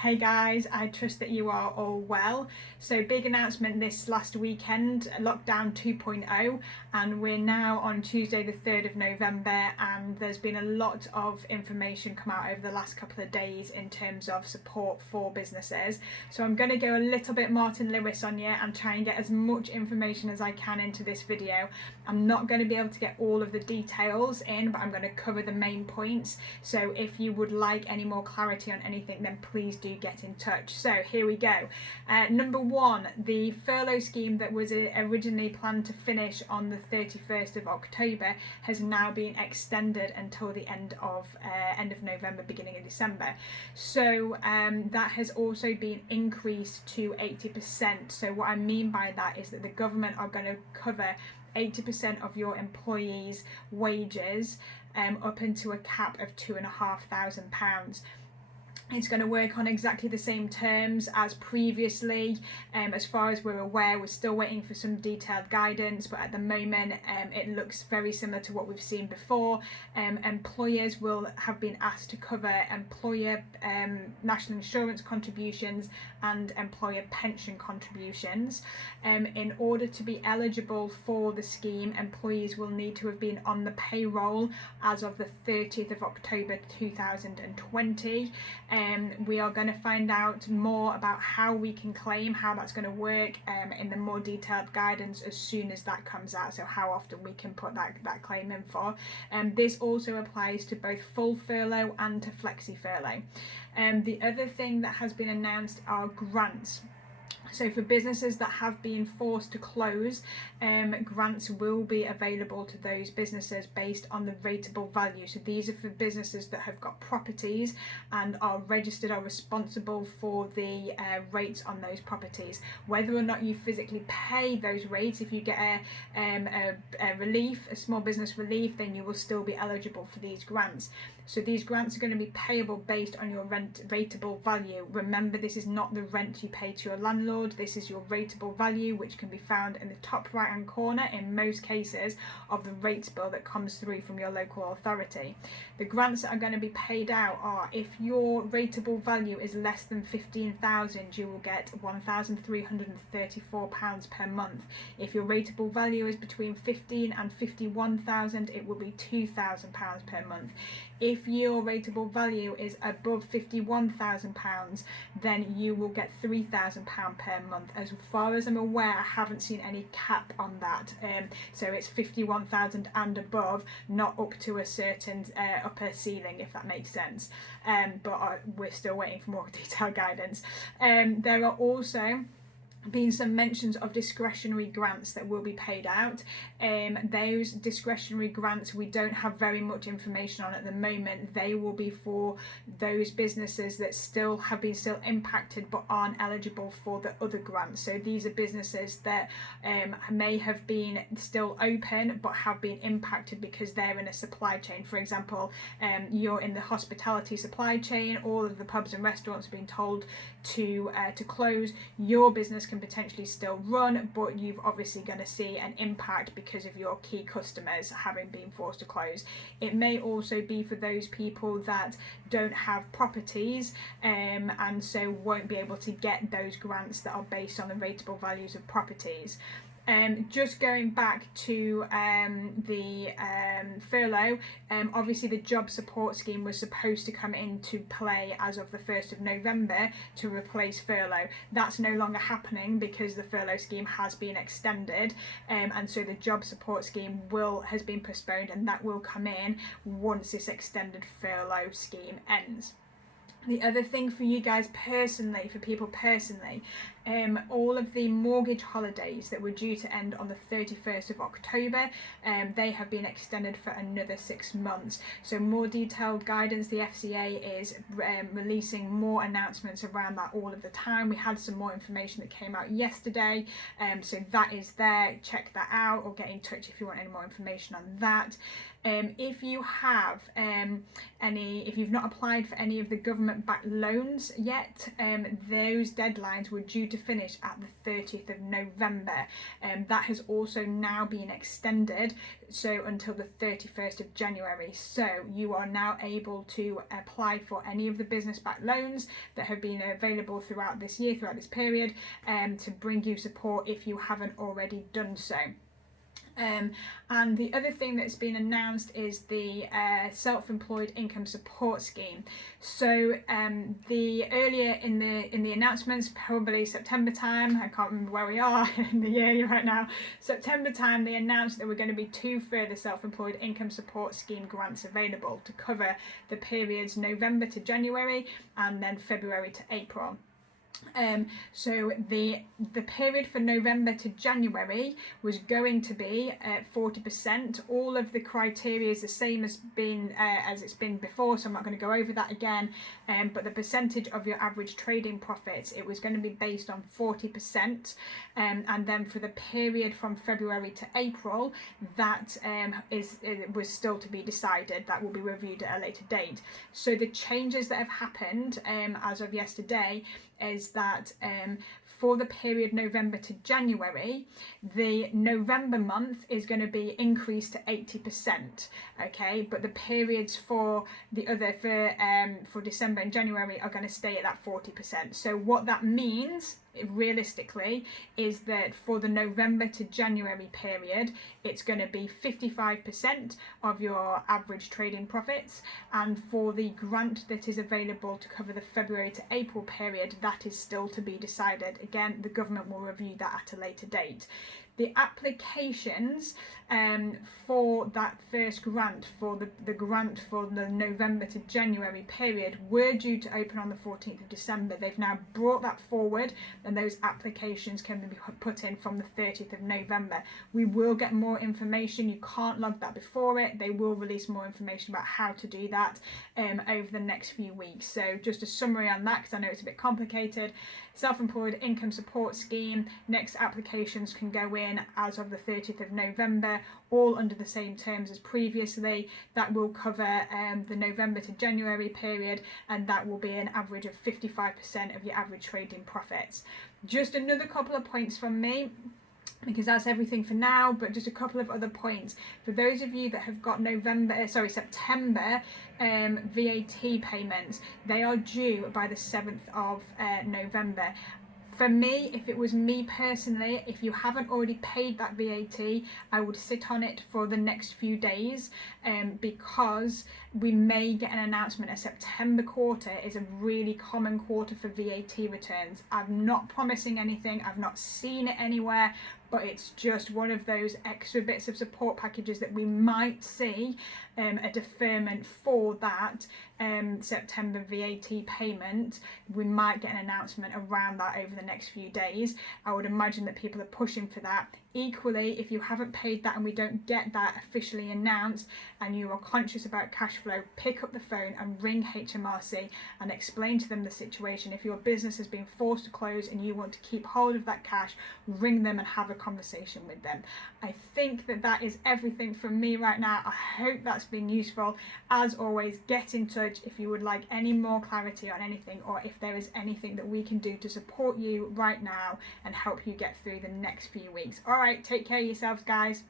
Hey guys, I trust that you are all well. So big announcement this last weekend, lockdown 2.0, and we're now on Tuesday the 3rd of November, and there's been a lot of information come out over the last couple of days in terms of support for businesses. So I'm going to go a little bit Martin Lewis on you and try and get as much information as I can into this video. I'm not going to be able to get all of the details in, but I'm going to cover the main points. So if you would like any more clarity on anything, then please do get in touch. So here we go. Number one, the furlough scheme that was originally planned to finish on the 31st of October has now been extended until the end of November, beginning of December. So that has also been increased to 80%. So what I mean by that is that the government are going to cover 80% of your employees' wages up into a cap of £2,500. It's going to work on exactly the same terms as previously. As far as we're aware, we're still waiting for some detailed guidance, but at the moment it looks very similar to what we've seen before. Employers will have been asked to cover employer national insurance contributions and employer pension contributions. In order to be eligible for the scheme, employees will need to have been on the payroll as of the 30th of October 2020. We are going to find out more about how we can claim, how that's going to work in the more detailed guidance as soon as that comes out, so how often we can put that claim in for. This also applies to both full furlough and to flexi furlough. The other thing that has been announced are grants. So for businesses that have been forced to close, grants will be available to those businesses based on the rateable value. So these are for businesses that have got properties and are registered or responsible for the rates on those properties. Whether or not you physically pay those rates, if you get a relief, a small business relief, then you will still be eligible for these grants. So these grants are going to be payable based on your rateable value. Remember, this is not the rent you pay to your landlord. This is your rateable value, which can be found in the top right hand corner in most cases of the rates bill that comes through from your local authority. The grants that are going to be paid out are, if your rateable value is less than 15,000, you will get £1,334 per month. If your rateable value is between 15 and 51,000, it will be £2,000 per month. If your rateable value is above £51,000, then you will get £3,000 per month. As far as I'm aware, I haven't seen any cap on that. So it's 51,000 and above, not up to a certain upper ceiling, if that makes sense. But we're still waiting for more detailed guidance. There are also been some mentions of discretionary grants that will be paid out. Those discretionary grants we don't have very much information on at the moment. They will be for those businesses that still have been impacted but aren't eligible for the other grants. So these are businesses that may have been still open but have been impacted because they're in a supply chain. For example, you're in the hospitality supply chain, all of the pubs and restaurants have been told to close. Your business can potentially still run, but you've obviously going to see an impact because of your key customers having been forced to close. It may also be for those people that don't have properties and so won't be able to get those grants that are based on the rateable values of properties. Just going back to the furlough, obviously the job support scheme was supposed to come into play as of the 1st of November to replace furlough. That's no longer happening because the furlough scheme has been extended, and so the job support scheme has been postponed, and that will come in once this extended furlough scheme ends. The other thing for you guys personally, for people personally, all of the mortgage holidays that were due to end on the 31st of October, they have been extended for another 6 months. So more detailed guidance, the FCA is releasing more announcements around that all of the time. We had some more information that came out yesterday, so that is there. Check that out or get in touch if you want any more information on that. If you have if you've not applied for any of the government-backed loans yet, those deadlines were due to finish at the 30th of November. That has also now been extended, so until the 31st of January. So you are now able to apply for any of the business-backed loans that have been available throughout this year, throughout this period, to bring you support if you haven't already done so. And the other thing that's been announced is the self-employed income support scheme. So the earlier in the announcements, probably September time, I can't remember where we are in the year right now, September time, they announced there were going to be 2 further self-employed income support scheme grants available to cover the periods November to January and then February to April. So the period for November to January was going to be 40%. All of the criteria is the same as it's been before, so I'm not going to go over that again. But the percentage of your average trading profits, it was going to be based on 40%. And then for the period from February to April, that was still to be decided. That will be reviewed at a later date. So the changes that have happened as of yesterday is that for the period November to January, the November month is going to be increased to 80%. Okay, but the periods for the other for December and January are going to stay at that 40%. So what that means realistically is that for the November to January period, it's going to be 55% of your average trading profits, and for the grant that is available to cover the February to April period, that is still to be decided. Again, the government will review that at a later date. The applications for that first grant, for the grant for the November to January period, were due to open on the 14th of December. They've now brought that forward, and those applications can be put in from the 30th of November. We will get more information. You can't log that before it. They will release more information about how to do that over the next few weeks. So just a summary on that, because I know it's a bit complicated. Self-employed income support scheme, next applications can go in as of the 30th of November, all under the same terms as previously. That will cover the November to January period, and that will be an average of 55% of your average trading profits. Just another couple of points from me, because that's everything for now, but just a couple of other points. For those of you that have got September VAT payments, they are due by the 7th of November. For me, if it was me personally, if you haven't already paid that VAT, I would sit on it for the next few days, because we may get an announcement. A September quarter is a really common quarter for VAT returns. I'm not promising anything, I've not seen it anywhere, but it's just one of those extra bits of support packages that we might see a deferment for that September VAT payment. We might get an announcement around that over the next few days. I would imagine that people are pushing for that. Equally, if you haven't paid that and we don't get that officially announced and you are conscious about cash flow, pick up the phone and ring HMRC and explain to them the situation. If your business has been forced to close and you want to keep hold of that cash, ring them and have a conversation with them. I think that is everything from me right now. I hope that's been useful. As always, get in touch if you would like any more clarity on anything, or if there is anything that we can do to support you right now and help you get through the next few weeks. All right, take care of yourselves, guys.